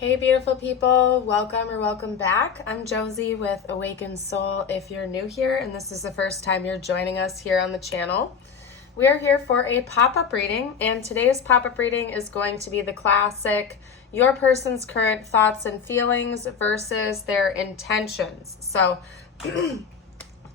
Hey beautiful people, welcome back. I'm Josie with Awakened Soul if you're new here and this is the first time you're joining us here on the channel. We are here for a pop-up reading, and today's pop-up reading is going to be the classic your person's current thoughts and feelings versus their intentions. So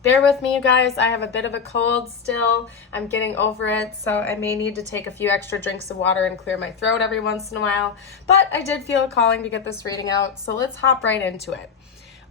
bear with me, you guys. I have a bit of a cold still. I'm getting over it, so I may need to take a few extra drinks of water and clear my throat every once in a while. But I did feel a calling to get this reading out, so let's hop right into it.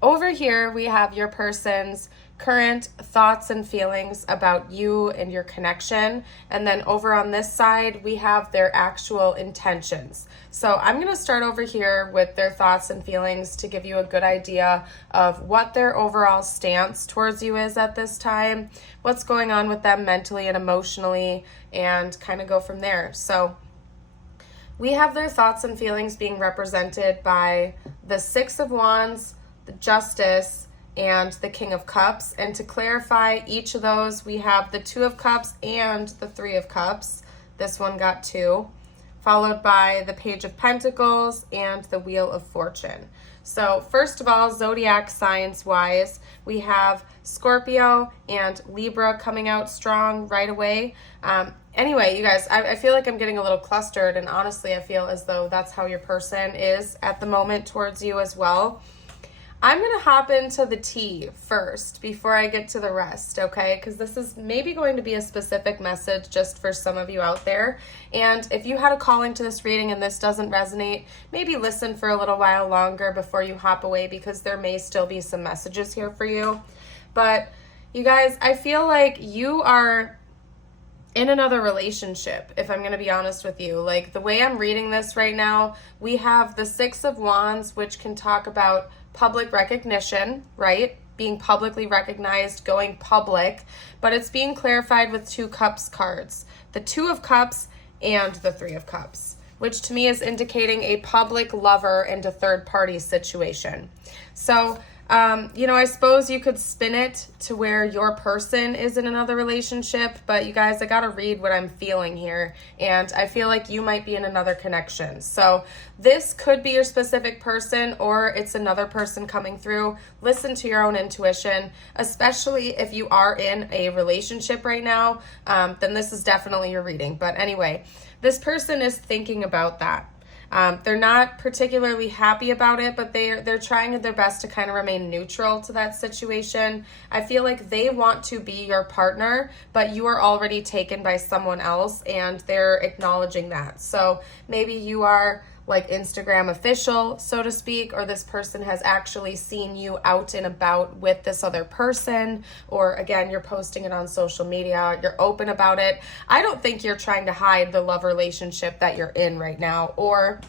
Over here, we have your person's current thoughts and feelings about you and your connection. And then over on this side, we have their actual intentions. So I'm going to start over here with their thoughts and feelings to give you a good idea of what their overall stance towards you is at this time, what's going on with them mentally and emotionally, and kind of go from there. So we have their thoughts and feelings being represented by the Six of Wands, the Justice, and the King of Cups. And to clarify each of those, we have the Two of Cups and the Three of Cups. This one got two, followed by the Page of Pentacles and the Wheel of Fortune. So first of all, zodiac signs wise, we have Scorpio and Libra coming out strong right away. Anyway, you guys, I feel like I'm getting a little clustered, and honestly, I feel as though that's how your person is at the moment towards you as well. I'm going to hop into the tea first before I get to the rest, okay? Because this is maybe going to be a specific message just for some of you out there. And if you had a calling to this reading and this doesn't resonate, maybe listen for a little while longer before you hop away, because there may still be some messages here for you. But you guys, I feel like you are in another relationship, if I'm going to be honest with you. Like, the way I'm reading this right now, we have the Six of Wands, which can talk about public recognition, right? Being publicly recognized, going public, but it's being clarified with Two Cups cards, the Two of Cups and the Three of Cups, which to me is indicating a public lover and a third party situation. So I suppose you could spin it to where your person is in another relationship, but you guys, I gotta read what I'm feeling here, and I feel like you might be in another connection. So this could be your specific person, or it's another person coming through. Listen to your own intuition, especially if you are in a relationship right now, then this is definitely your reading. But anyway, this person is thinking about that. They're not particularly happy about it, but they're trying their best to kind of remain neutral to that situation. I feel like they want to be your partner, but you are already taken by someone else, and they're acknowledging that. So maybe you are like Instagram official, so to speak, or this person has actually seen you out and about with this other person, or again, you're posting it on social media, you're open about it. I don't think you're trying to hide the love relationship that you're in right now, or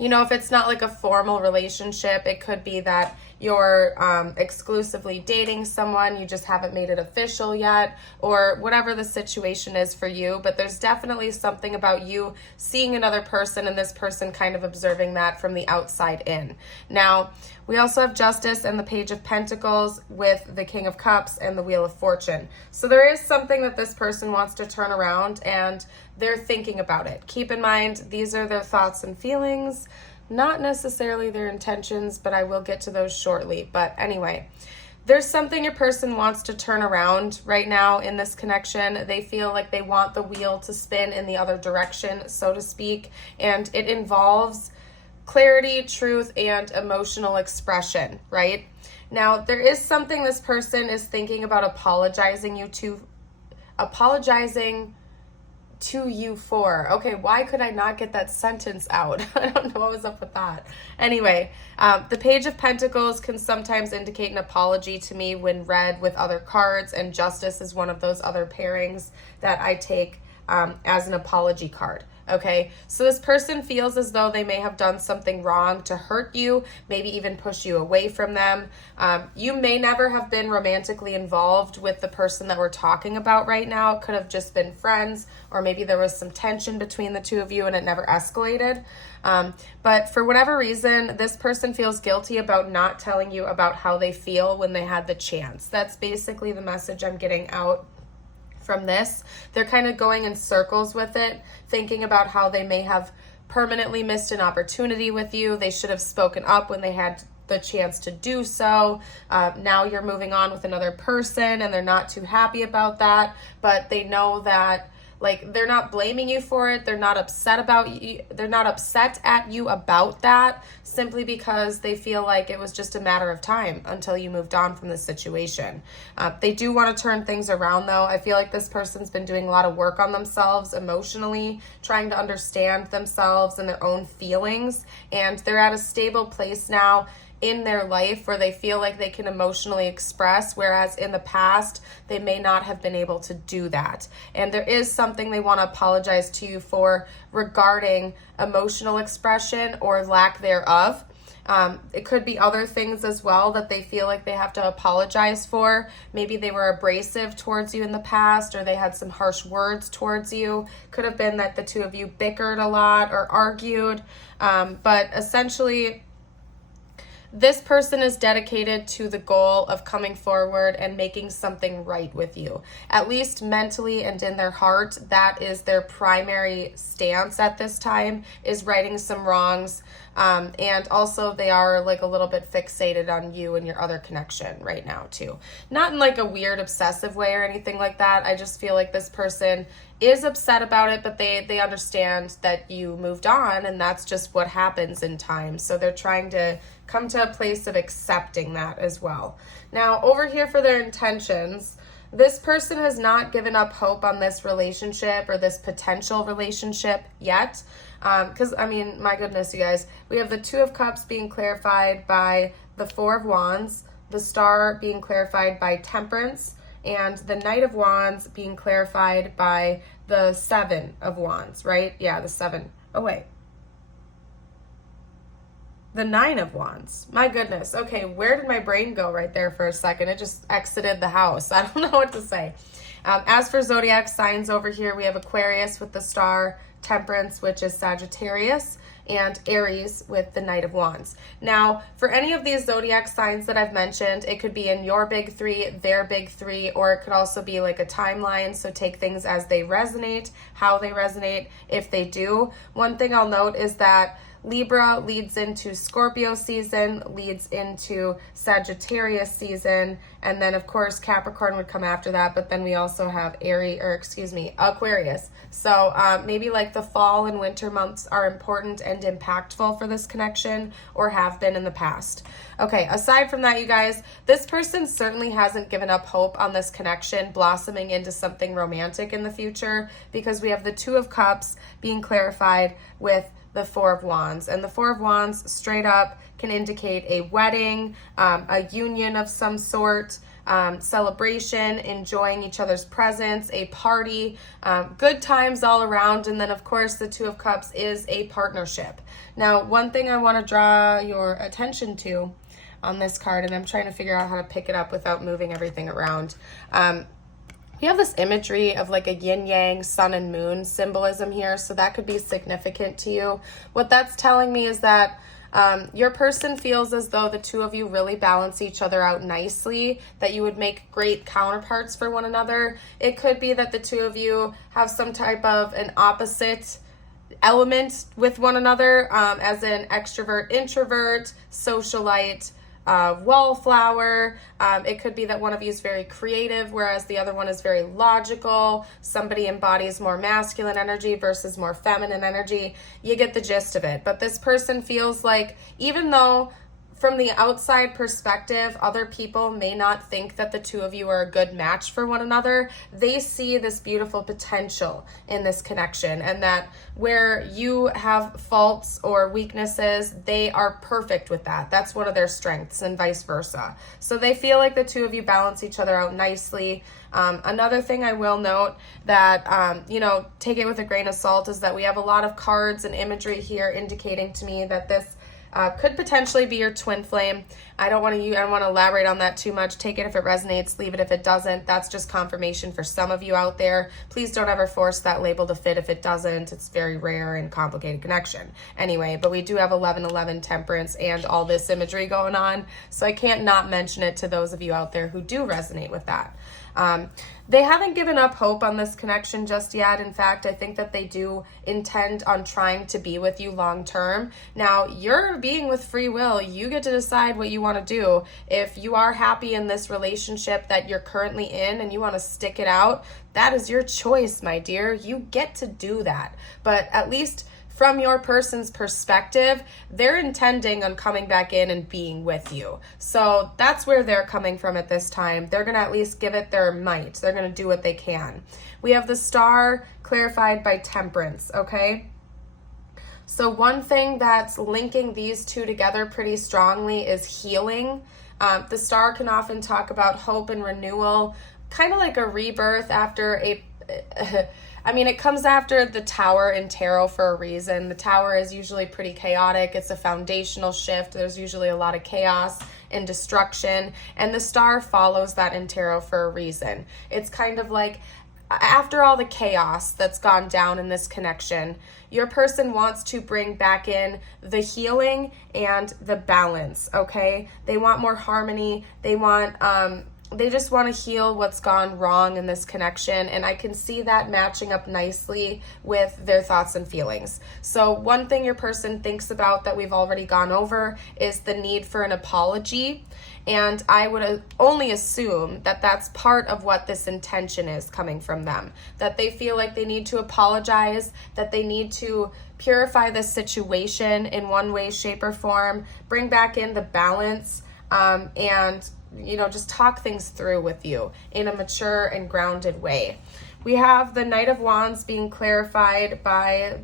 if it's not like a formal relationship, it could be that you're exclusively dating someone, you just haven't made it official yet, or whatever the situation is for you. But there's definitely something about you seeing another person and this person kind of observing that from the outside in. Now, we also have Justice and the Page of Pentacles with the King of Cups and the Wheel of Fortune. So there is something that this person wants to turn around, and they're thinking about it. Keep in mind, these are their thoughts and feelings, not necessarily their intentions, but I will get to those shortly. But anyway, there's something your person wants to turn around right now in this connection. They feel like they want the wheel to spin in the other direction, so to speak, and it involves clarity, truth, and emotional expression, right? Now, there is something this person is thinking about apologizing to you for. Okay, why could I not get that sentence out? I don't know what was up with that. Anyway, the Page of Pentacles can sometimes indicate an apology to me when read with other cards, and Justice is one of those other pairings that I take as an apology card. Okay, so this person feels as though they may have done something wrong to hurt you, maybe even push you away from them. You may never have been romantically involved with the person that we're talking about right now. It could have just been friends, or maybe there was some tension between the two of you and it never escalated. But for whatever reason, this person feels guilty about not telling you about how they feel when they had the chance. That's basically the message I'm getting out from this. They're kind of going in circles with it, thinking about how they may have permanently missed an opportunity with you. They should have spoken up when they had the chance to do so. Now you're moving on with another person and they're not too happy about that, but they know that, like, they're not blaming you for it. They're not upset about you. They're not upset at you about that, simply because they feel like it was just a matter of time until you moved on from the situation. They do want to turn things around, though. I feel like this person's been doing a lot of work on themselves emotionally, trying to understand themselves and their own feelings, and they're at a stable place now in their life where they feel like they can emotionally express, whereas in the past they may not have been able to do that. And there is something they want to apologize to you for regarding emotional expression or lack thereof. It could be other things as well that they feel like they have to apologize for. Maybe they were abrasive towards you in the past, or they had some harsh words towards you. Could have been that the two of you bickered a lot or argued. But essentially, this person is dedicated to the goal of coming forward and making something right with you. At least mentally and in their heart, that is their primary stance at this time, is righting some wrongs. And also they are like a little bit fixated on you and your other connection right now too. Not in like a weird obsessive way or anything like that. I just feel like this person is upset about it, but they understand that you moved on and that's just what happens in time. So they're trying to come to a place of accepting that as well. Now, over here for their intentions, this person has not given up hope on this relationship or this potential relationship yet. Because, I mean, my goodness, you guys, we have the Two of Cups being clarified by the Four of Wands, the Star being clarified by Temperance, and the Knight of Wands being clarified by the Seven of Wands, right? Yeah, the Seven. Oh, wait. The Nine of Wands. My goodness. Okay, where did my brain go right there for a second? It just exited the house. I don't know what to say. As for zodiac signs over here, we have Aquarius with the Star, Temperance, which is Sagittarius, and Aries with the Knight of Wands. Now, for any of these zodiac signs that I've mentioned, it could be in your big three, their big three, or it could also be like a timeline. So take things as they resonate, how they resonate, if they do. One thing I'll note is that Libra leads into Scorpio season, leads into Sagittarius season, and then of course Capricorn would come after that, but then we also have Aquarius. So maybe like the fall and winter months are important and impactful for this connection, or have been in the past. Okay, aside from that, you guys, this person certainly hasn't given up hope on this connection blossoming into something romantic in the future, because we have the Two of Cups being clarified with the Four of Wands. And the Four of Wands straight up can indicate a wedding, a union of some sort, celebration, enjoying each other's presence, a party, good times all around. And then of course the Two of Cups is a partnership. Now, one thing I want to draw your attention to on this card, and I'm trying to figure out how to pick it up without moving everything around. We have this imagery of like a yin-yang, sun and moon symbolism here, so that could be significant to you. What that's telling me is that your person feels as though the two of you really balance each other out nicely, that you would make great counterparts for one another. It could be that the two of you have some type of an opposite element with one another, as an extrovert, introvert, socialite, wallflower. It could be that one of you is very creative, whereas the other one is very logical. Somebody embodies more masculine energy versus more feminine energy. You get the gist of it. But this person feels like, even though from the outside perspective, other people may not think that the two of you are a good match for one another, they see this beautiful potential in this connection, and that where you have faults or weaknesses, they are perfect with that. That's one of their strengths, and vice versa. So they feel like the two of you balance each other out nicely. Another thing I will note that, take it with a grain of salt, is that we have a lot of cards and imagery here indicating to me that this could potentially be your twin flame. I don't want to elaborate on that too much. Take it if it resonates, leave it if it doesn't. That's just confirmation for some of you out there. Please don't ever force that label to fit if it doesn't. It's very rare and complicated connection. Anyway, but we do have 1111 Temperance and all this imagery going on, so I can't not mention it to those of you out there who do resonate with that. They haven't given up hope on this connection just yet. In fact, I think that they do intend on trying to be with you long term. Now, you're being with free will. You get to decide what you want to do. If you are happy in this relationship that you're currently in and you want to stick it out, that is your choice, my dear. You get to do that. But at least from your person's perspective, they're intending on coming back in and being with you. So that's where they're coming from at this time. They're going to at least give it their might. They're going to do what they can. We have the star clarified by temperance, okay? So one thing that's linking these two together pretty strongly is healing. The star can often talk about hope and renewal, kind of like a rebirth after it comes after the Tower in tarot for a reason. The Tower is usually pretty chaotic. It's a foundational shift. There's usually a lot of chaos and destruction, and the star follows that in tarot for a reason. It's kind of like after all the chaos that's gone down in this connection, your person wants to bring back in the healing and the balance, okay? They want more harmony. They just want to heal what's gone wrong in this connection, and I can see that matching up nicely with their thoughts and feelings. So one thing your person thinks about that we've already gone over is the need for an apology, and I would only assume that that's part of what this intention is coming from them, that they feel like they need to apologize, that they need to purify this situation in one way, shape, or form, bring back in the balance, and just talk things through with you in a mature and grounded way. We have the Knight of Wands being clarified by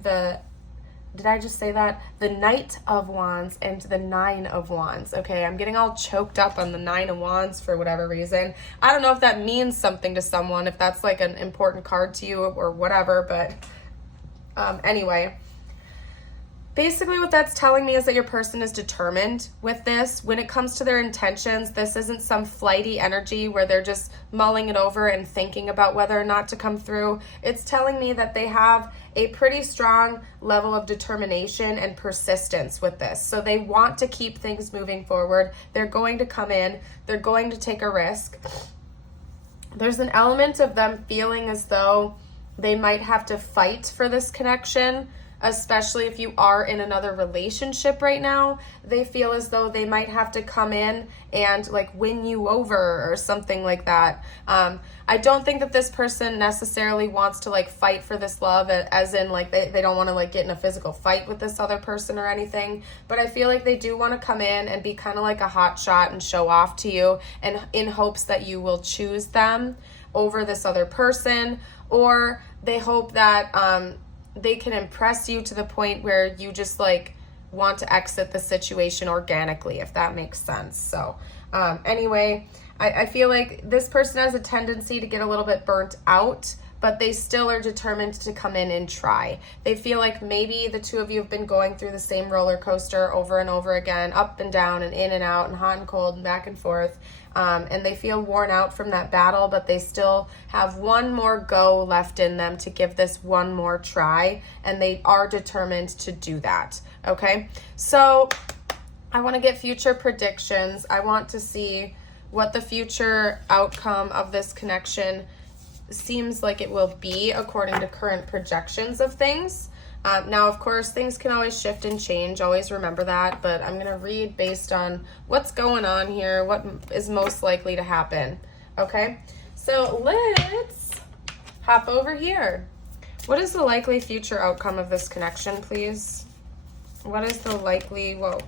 did I just say that? The Knight of Wands and the Nine of Wands. Okay, I'm getting all choked up on the Nine of Wands for whatever reason. I don't know if that means something to someone, if that's like an important card to you or whatever, but anyway. Basically, what that's telling me is that your person is determined with this. When it comes to their intentions, this isn't some flighty energy where they're just mulling it over and thinking about whether or not to come through. It's telling me that they have a pretty strong level of determination and persistence with this. So they want to keep things moving forward. They're going to come in. They're going to take a risk. There's an element of them feeling as though they might have to fight for this connection, especially if you are in another relationship right now. They feel as though they might have to come in and like win you over or something like that. I don't think that this person necessarily wants to like fight for this love, as in like they don't want to like get in a physical fight with this other person or anything, but I feel like they do want to come in and be kind of like a hot shot and show off to you, and in hopes that you will choose them over this other person, or they hope that they can impress you to the point where you just like want to exit the situation organically, if that makes sense. So anyway, I feel like this person has a tendency to get a little bit burnt out, but they still are determined to come in and try. They feel like maybe the two of you have been going through the same roller coaster over and over again, up and down and in and out and hot and cold and back and forth. And they feel worn out from that battle, but they still have one more go left in them to give this one more try, and they are determined to do that, okay? So I want to get future predictions. I want to see what the future outcome of this connection seems like it will be according to current projections of things. Now, of course, things can always shift and change. Always remember that. But I'm going to read based on what's going on here, what is most likely to happen. Okay? So let's hop over here. What is the likely future outcome of this connection, please? What is the likely... Whoa.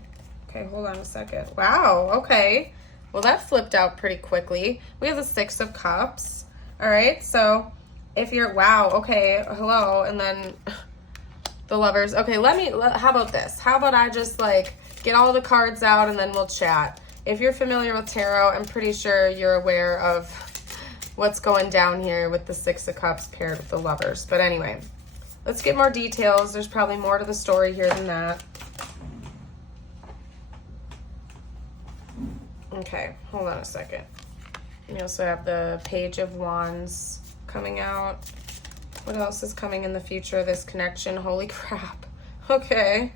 Okay, hold on a second. Wow, okay. Well, that flipped out pretty quickly. We have the Six of Cups. All right, so if you're... Wow, okay, hello, and then... The Lovers. Okay, how about this? How about I just like get all the cards out and then we'll chat. If you're familiar with tarot, I'm pretty sure you're aware of what's going down here with the Six of Cups paired with the Lovers. But anyway, let's get more details. There's probably more to the story here than that. Okay, hold on a second. We also have the Page of Wands coming out. What else is coming in the future of this connection? Holy crap. Okay.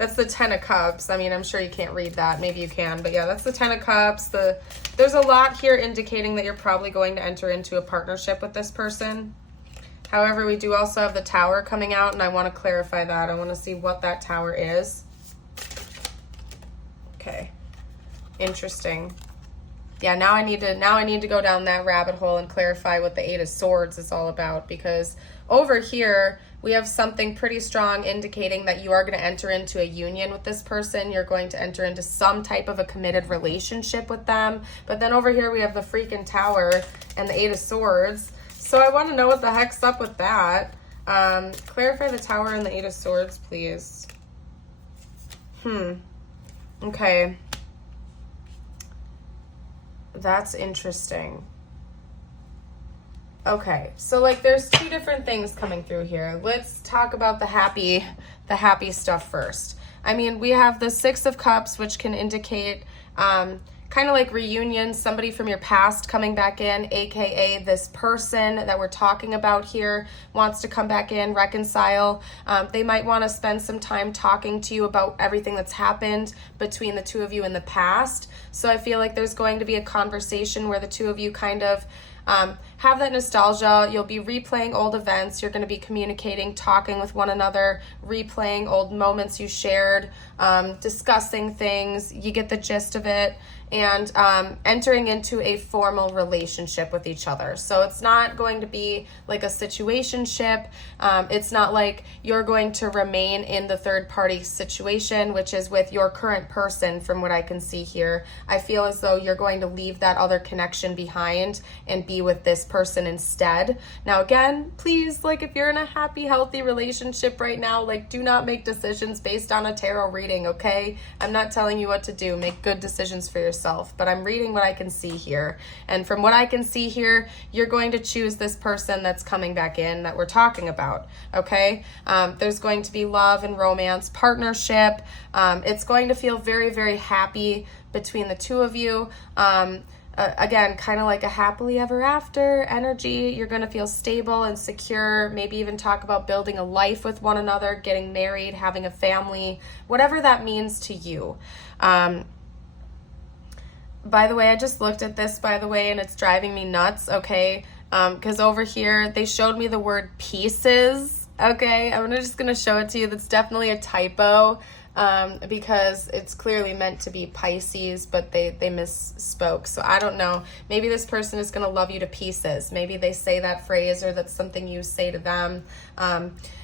That's the 10 of Cups. I mean, I'm sure you can't read that. Maybe you can, but yeah, that's the 10 of Cups. There's a lot here indicating that you're probably going to enter into a partnership with this person. However, we do also have the Tower coming out, and I want to clarify that. I want to see what that Tower is. Okay. Interesting. Yeah, now I need to go down that rabbit hole and clarify what the 8 of Swords is all about, because over here we have something pretty strong indicating that you are going to enter into a union with this person. You're going to enter into some type of a committed relationship with them. But then over here we have the freaking Tower and the 8 of Swords. So I want to know what the heck's up with that. Clarify the Tower and the 8 of Swords, please. Okay. That's interesting. Okay, so like there's two different things coming through here. Let's talk about the happy stuff first. I mean, we have the 6 of Cups, which can indicate kind of like reunion, somebody from your past coming back in, aka this person that we're talking about here wants to come back in, reconcile. They might want to spend some time talking to you about everything that's happened between the two of you in the past. So I feel like there's going to be a conversation where the two of you kind of have that nostalgia. You'll be replaying old events. You're going to be communicating, talking with one another, replaying old moments you shared, discussing things. You get the gist of it. And entering into a formal relationship with each other. So it's not going to be like a situationship. It's not like you're going to remain in the third party situation, which is with your current person from what I can see here. I feel as though you're going to leave that other connection behind and be with this person instead. Now again, please, like if you're in a happy, healthy relationship right now, like do not make decisions based on a tarot reading, okay? I'm not telling you what to do. Make good decisions for yourself. But I'm reading what I can see here. And from what I can see here, you're going to choose this person that's coming back in that we're talking about, okay? There's going to be love and romance, partnership. It's going to feel very, very happy between the two of you. Again, kind of like a happily ever after energy. You're going to feel stable and secure, maybe even talk about building a life with one another, getting married, having a family, whatever that means to you. By the way, I just looked at this, by the way, and it's driving me nuts, okay? Because over here, they showed me the word pieces, okay? I'm just going to show it to you. That's definitely a typo because it's clearly meant to be Pisces, but they misspoke. So I don't know. Maybe this person is going to love you to pieces. Maybe they say that phrase or that's something you say to them.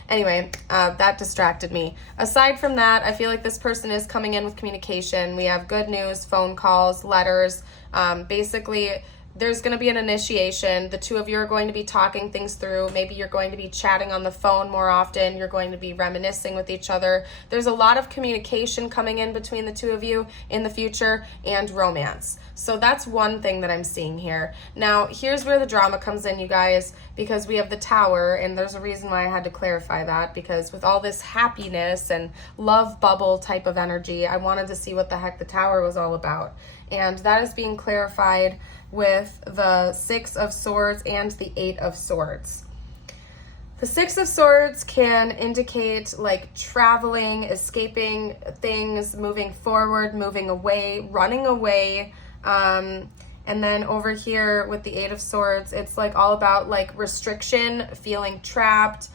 Anyway, that distracted me. Aside from that, I feel like this person is coming in with communication. We have good news, phone calls, letters. Basically, there's going to be an initiation. The two of you are going to be talking things through. Maybe you're going to be chatting on the phone more often. You're going to be reminiscing with each other. There's a lot of communication coming in between the two of you in the future and romance. So that's one thing that I'm seeing here. Now, here's where the drama comes in, you guys, because we have the Tower, and there's a reason why I had to clarify that, because with all this happiness and love bubble type of energy, I wanted to see what the heck the Tower was all about. And that is being clarified with the 6 of Swords and the 8 of Swords. The 6 of Swords can indicate like traveling, escaping things, moving forward, moving away, running away. And then over here with the 8 of Swords, it's like all about like restriction, feeling trapped.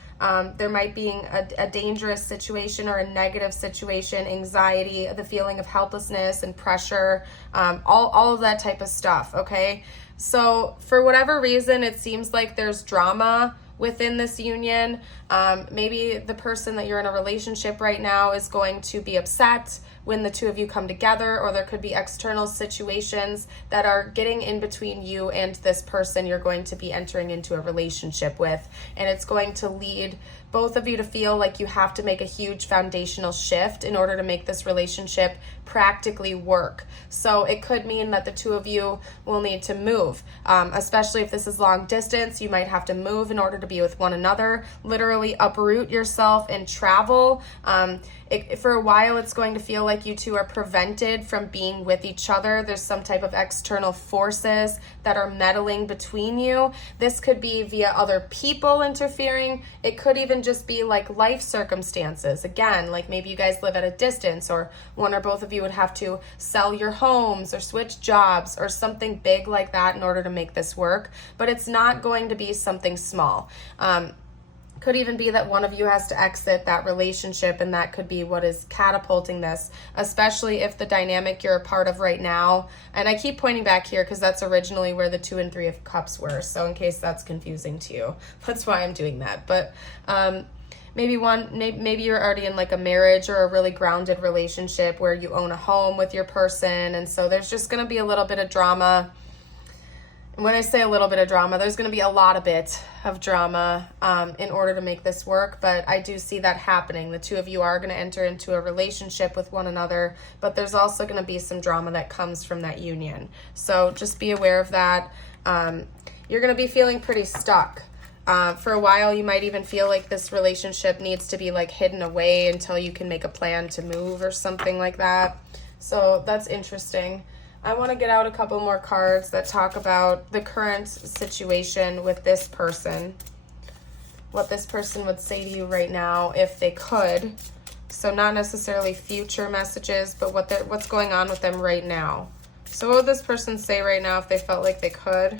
There might be a dangerous situation or a negative situation, anxiety, the feeling of helplessness and pressure, all of that type of stuff, okay? So for whatever reason, it seems like there's drama within this union. Maybe the person that you're in a relationship right now is going to be upset when the two of you come together, or there could be external situations that are getting in between you and this person you're going to be entering into a relationship with. And it's going to lead both of you to feel like you have to make a huge foundational shift in order to make this relationship practically work. So it could mean that the two of you will need to move, especially if this is long distance. You might have to move in order to be with one another, literally uproot yourself and travel. For a while, it's going to feel like you two are prevented from being with each other. There's some type of external forces that are meddling between you. This could be via other people interfering. It could even just be like life circumstances. Again, like maybe you guys live at a distance, or one or both of you would have to sell your homes or switch jobs or something big like that in order to make this work. But it's not going to be something small. Could even be that one of you has to exit that relationship, and that could be what is catapulting this, especially if the dynamic you're a part of right now, and I keep pointing back here because that's originally where the 2 and 3 of Cups were, so in case that's confusing to you, that's why I'm doing that. But maybe you're already in like a marriage or a really grounded relationship where you own a home with your person, and so there's just going to be a little bit of drama. And when I say a little bit of drama, there's going to be a lot of bit of drama in order to make this work, but I do see that happening. The 2 of you are going to enter into a relationship with one another, but there's also going to be some drama that comes from that union. So just be aware of that. You're going to be feeling pretty stuck. For a while, you might even feel like this relationship needs to be like hidden away until you can make a plan to move or something like that. So that's interesting. I want to get out a couple more cards that talk about the current situation with this person. What this person would say to you right now if they could. So not necessarily future messages, but what's going on with them right now. So what would this person say right now if they felt like they could?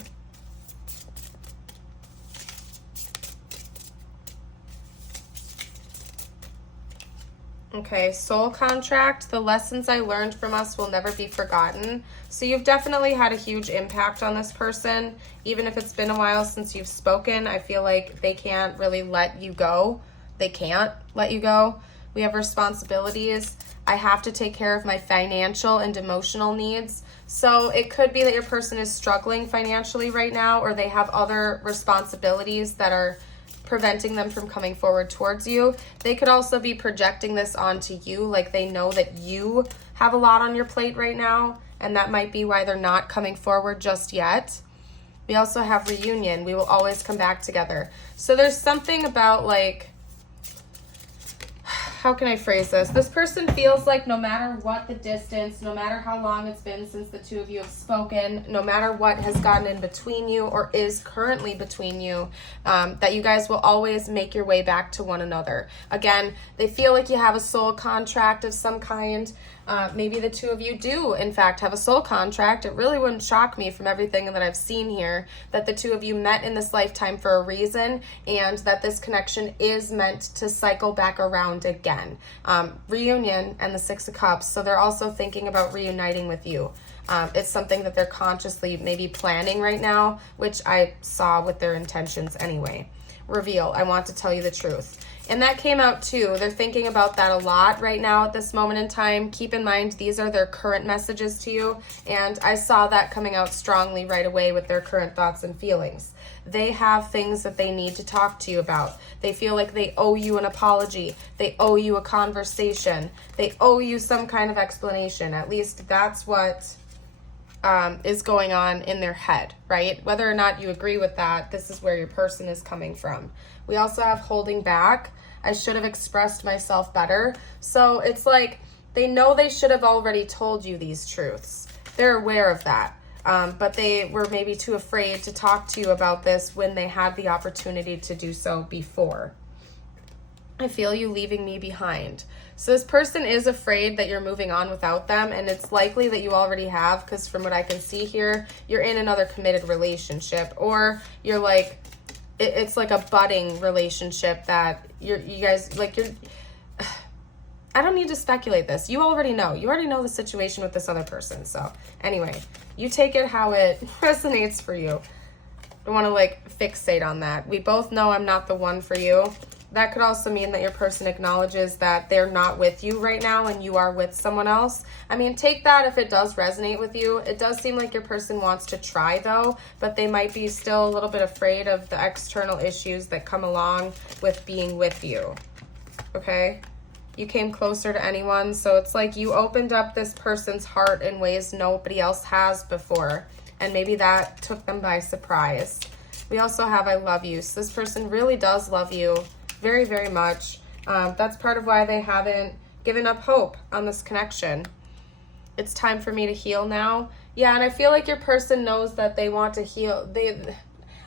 Okay, soul contract. The lessons I learned from us will never be forgotten. So you've definitely had a huge impact on this person. Even if it's been a while since you've spoken, I feel like they can't really let you go. They can't let you go. We have responsibilities. I have to take care of my financial and emotional needs. So it could be that your person is struggling financially right now, or they have other responsibilities that are preventing them from coming forward towards you. They could also be projecting this onto you, like they know that you have a lot on your plate right now, and that might be why they're not coming forward just yet. We also have reunion. We will always come back together. So there's something about like, how can I phrase this? This person feels like no matter what the distance, no matter how long it's been since the 2 of you have spoken, no matter what has gotten in between you or is currently between you, that you guys will always make your way back to one another. Again, they feel like you have a soul contract of some kind. Maybe the 2 of you do, in fact, have a soul contract. It really wouldn't shock me from everything that I've seen here that the 2 of you met in this lifetime for a reason, and that this connection is meant to cycle back around again. Reunion and the 6 of Cups, so they're also thinking about reuniting with you. It's something that they're consciously maybe planning right now, which I saw with their intentions anyway. Reveal, I want to tell you the truth. And that came out too. They're thinking about that a lot right now at this moment in time. Keep in mind, these are their current messages to you. And I saw that coming out strongly right away with their current thoughts and feelings. They have things that they need to talk to you about. They feel like they owe you an apology. They owe you a conversation. They owe you some kind of explanation. At least that's what is going on in their head, right? Whether or not you agree with that, this is where your person is coming from. We also have holding back. I should have expressed myself better. So it's like they know they should have already told you these truths. They're aware of that. But they were maybe too afraid to talk to you about this when they had the opportunity to do so before. I feel you leaving me behind. So this person is afraid that you're moving on without them, and it's likely that you already have, because from what I can see here, you're in another committed relationship, or you're like, it's like a budding relationship that you guys, like you're, I don't need to speculate this. You already know the situation with this other person. So anyway, you take it how it resonates for you. I don't want to like fixate on that. We both know I'm not the one for you. That could also mean that your person acknowledges that they're not with you right now and you are with someone else. I mean, take that if it does resonate with you. It does seem like your person wants to try though, but they might be still a little bit afraid of the external issues that come along with being with you. Okay? You came closer to anyone, so it's like you opened up this person's heart in ways nobody else has before, and maybe that took them by surprise. We also have I love you. So this person really does love you very, very much. That's part of why they haven't giving up hope on this connection. It's time for me to heal now. Yeah, and I feel like your person knows that they want to heal.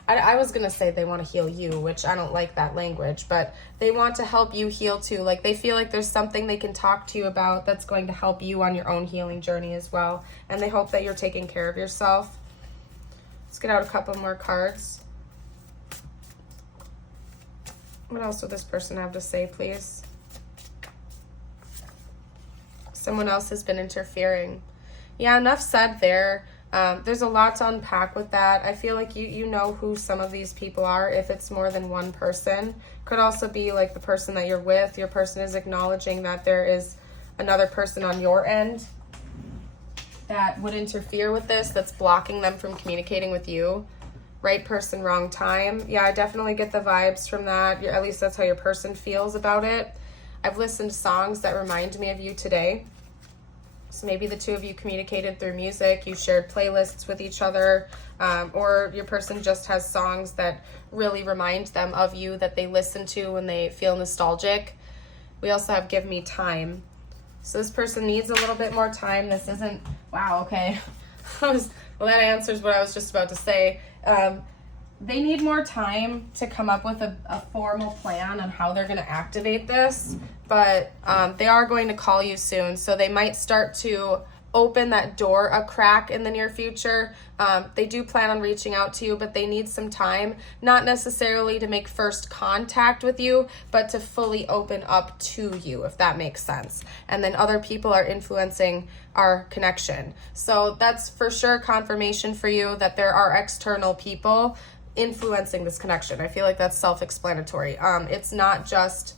I was going to say they want to heal you, which I don't like that language, but they want to help you heal too. Like they feel like there's something they can talk to you about that's going to help you on your own healing journey as well. And they hope that you're taking care of yourself. Let's get out a couple more cards. What else would this person have to say, please? Someone else has been interfering. Yeah, enough said there. There's a lot to unpack with that. I feel like you know who some of these people are if it's more than one person. Could also be like the person that you're with. Your person is acknowledging that there is another person on your end that would interfere with this, that's blocking them from communicating with you. Right person, wrong time. Yeah, I definitely get the vibes from that. At least that's how your person feels about it. I've listened to songs that remind me of you today. So maybe the two of you communicated through music, you shared playlists with each other, or your person just has songs that really remind them of you that they listen to when they feel nostalgic. We also have give me time. So this person needs a little bit more time. This isn't, wow, okay. Well, that answers what I was just about to say. They need more time to come up with a formal plan on how they're going to activate this, but they are going to call you soon, so they might start to open that door a crack in the near future. They do plan on reaching out to you, but they need some time, not necessarily to make first contact with you, but to fully open up to you, if that makes sense. And then other people are influencing our connection. So that's for sure confirmation for you that there are external people influencing this connection. I feel like that's self-explanatory. It's not just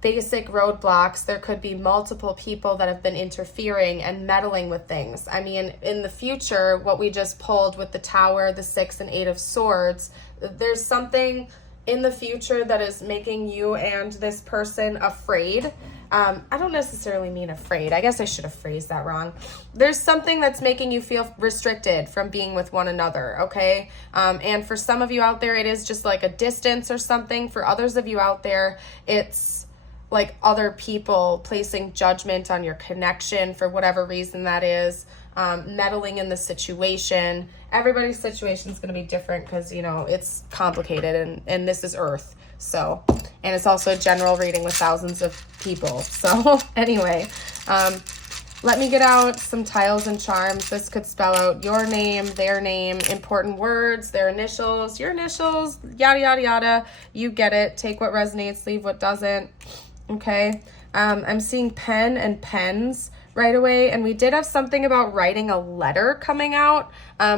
basic roadblocks. There could be multiple people that have been interfering and meddling with things. I mean, in the future, what we just pulled with the Tower, the 6 and 8 of Swords, there's something in the future that is making you and this person afraid. I don't necessarily mean afraid. I guess I should have phrased that wrong. There's something that's making you feel restricted from being with one another, okay? And for some of you out there, it is just like a distance or something. For others of you out there, it's like other people placing judgment on your connection for whatever reason that is, meddling in the situation. Everybody's situation is going to be different because, you know, it's complicated and this is Earth. So, and it's also a general reading with thousands of people. So anyway, let me get out some tiles and charms. This could spell out your name, their name, important words, their initials, your initials, yada, yada, yada. You get it. Take what resonates, leave what doesn't. Okay. I'm seeing pen and pens right away. And we did have something about writing a letter coming out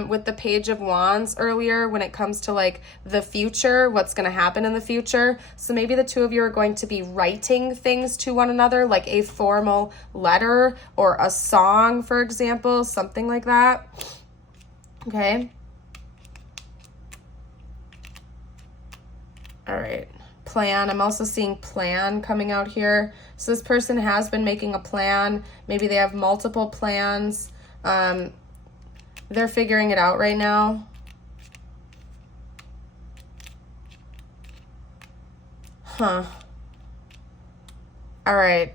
with the Page of Wands earlier when it comes to like the future, what's going to happen in the future. So maybe the two of you are going to be writing things to one another, like a formal letter or a song, for example, something like that. Okay. All right. Plan. I'm also seeing plan coming out here. So this person has been making a plan. Maybe they have multiple plans. They're figuring it out right now. Huh. All right.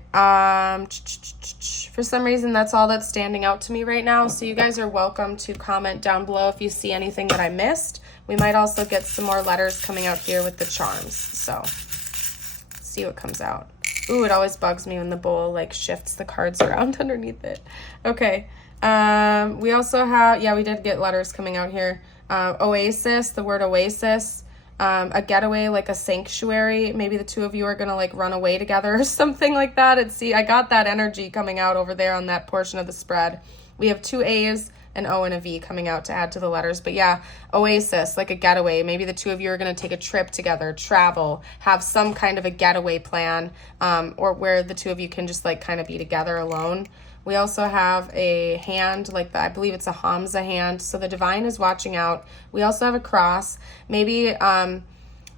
For some reason, that's all that's standing out to me right now. So you guys are welcome to comment down below if you see anything that I missed. We might also get some more letters coming out here with the charms. So let's see what comes out. Ooh, it always bugs me when the bowl like shifts the cards around underneath it. Okay. We also have, yeah, we did get letters coming out here. Oasis, the word oasis. A getaway, like a sanctuary. Maybe the two of you are gonna like run away together or something like that. I got that energy coming out over there on that portion of the spread. We have 2 A's, an O and a V coming out to add to the letters. But yeah, oasis, like a getaway. Maybe the two of you are going to take a trip together, travel, have some kind of a getaway plan, or where the two of you can just like kind of be together alone. We also have a hand, I believe it's a Hamza hand. So the divine is watching out. We also have a cross. Maybe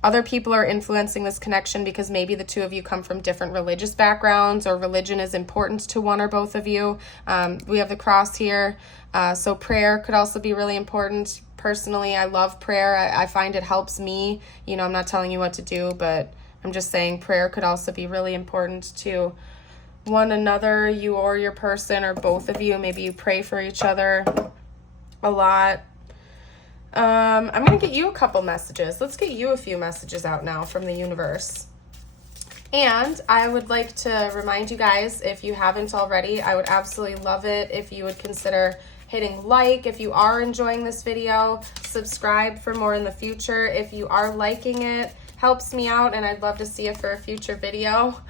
other people are influencing this connection because maybe the two of you come from different religious backgrounds or religion is important to one or both of you. We have the cross here. So prayer could also be really important. Personally, I love prayer. I find it helps me. You know, I'm not telling you what to do, but I'm just saying prayer could also be really important to one another, you or your person, or both of you. Maybe you pray for each other a lot. I'm going to get you a couple messages. Let's get you a few messages out now from the universe. And I would like to remind you guys, if you haven't already, I would absolutely love it if you would consider hitting like if you are enjoying this video, subscribe for more in the future. If you are liking it, helps me out, and I'd love to see it for a future video.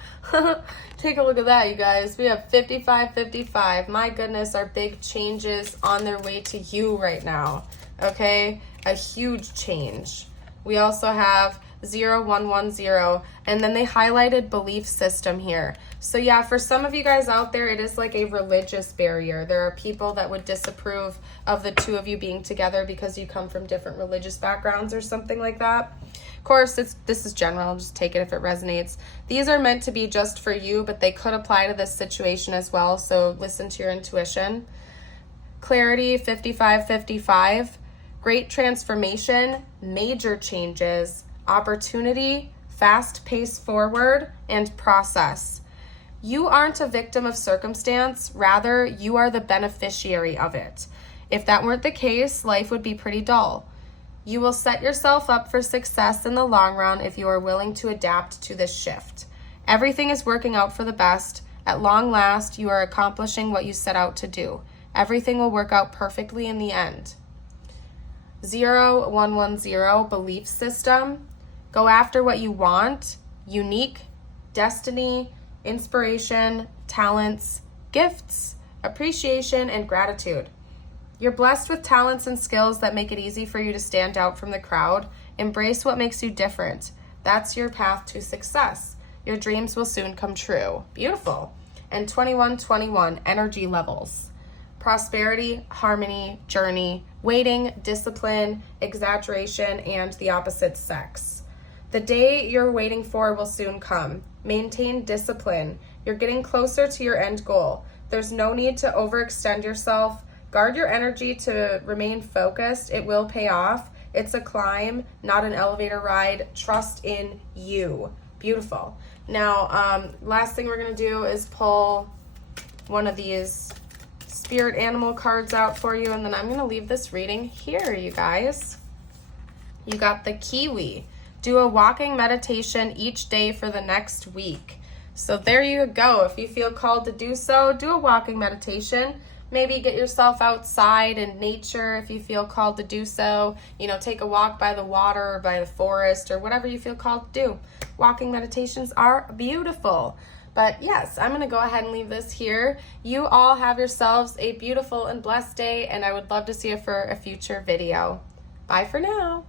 Take a look at that, you guys. We have 55. My goodness, our big changes on their way to you right now. Okay, a huge change. We also have 0110, and then they highlighted belief system here. So yeah, for some of you guys out there, it is like a religious barrier. There are people that would disapprove of the two of you being together because you come from different religious backgrounds or something like that. Of course, this is general. Just take it if it resonates. These are meant to be just for you, but they could apply to this situation as well, so listen to your intuition. Clarity, 55. Great transformation, major changes, opportunity, fast pace forward, and process. You aren't a victim of circumstance, rather you are the beneficiary of it. If that weren't the case, life would be pretty dull. You will set yourself up for success in the long run if you are willing to adapt to this shift. Everything is working out for the best. At long last, you are accomplishing what you set out to do. Everything will work out perfectly in the end. 0110, belief system. Go after what you want, unique, destiny, inspiration, talents, gifts, appreciation, and gratitude. You're blessed with talents and skills that make it easy for you to stand out from the crowd. Embrace what makes you different. That's your path to success. Your dreams will soon come true. Beautiful. And 21, energy levels. Prosperity, harmony, journey, waiting, discipline, exaggeration, and the opposite sex. The day you're waiting for will soon come. Maintain discipline. You're getting closer to your end goal. There's no need to overextend yourself. Guard your energy to remain focused. It will pay off. It's a climb, not an elevator ride. Trust in you. Beautiful. Now, last thing we're going to do is pull one of these spirit animal cards out for you, and then I'm going to leave this reading here, you guys. You got the kiwi. Do a walking meditation each day for the next week. So there you go. If you feel called to do so, do a walking meditation. Maybe get yourself outside in nature if you feel called to do so. You know, take a walk by the water or by the forest or whatever you feel called to do. Walking meditations are beautiful. But yes, I'm going to go ahead and leave this here. You all have yourselves a beautiful and blessed day, and I would love to see you for a future video. Bye for now.